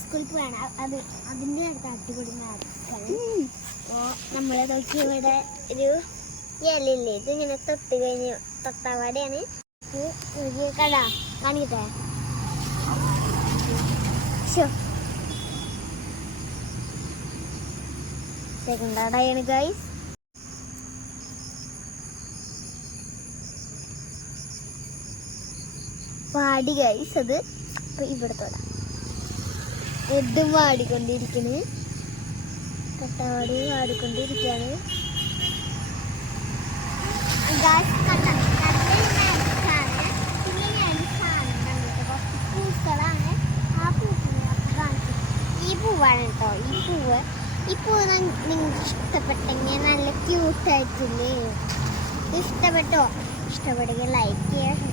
സ്കൂളിൽ പോവാണ് അത് അതിന്റെ അടുത്ത് അടിപൊളി അപ്പോൾ നമ്മൾ നോക്കി ഇവിടെ ഒരു ഇലയില്ലേ? ഇത് ഇങ്ങനെ തൊട്ട് കഴിഞ്ഞ് തൊട്ടാവാടെയാണ് ഒരു കട കാണിക്കട്ടെ? ശോ സെക്കൻഡാടായാണ് ഗൈസ് വാടി ഗൈസ് അത്. ഇവിടെ തൊടാം ഇതും വാടിക്കൊണ്ടിരിക്കുന്നു. കട്ടവാടി വാടിക്കൊണ്ടിരിക്കുകയാണ്. ഈ പൂവാണ് ഈ പൂവ്. ഈ പൂവ് നിങ്ങൾക്ക് ഇഷ്ടപ്പെട്ടെങ്കിൽ നല്ല ക്യൂട്ട് ആയിട്ടില്ലേ? ഇഷ്ടപ്പെട്ടോ? ഇഷ്ടപ്പെടുക ലൈക്ക് ചെയ്യുക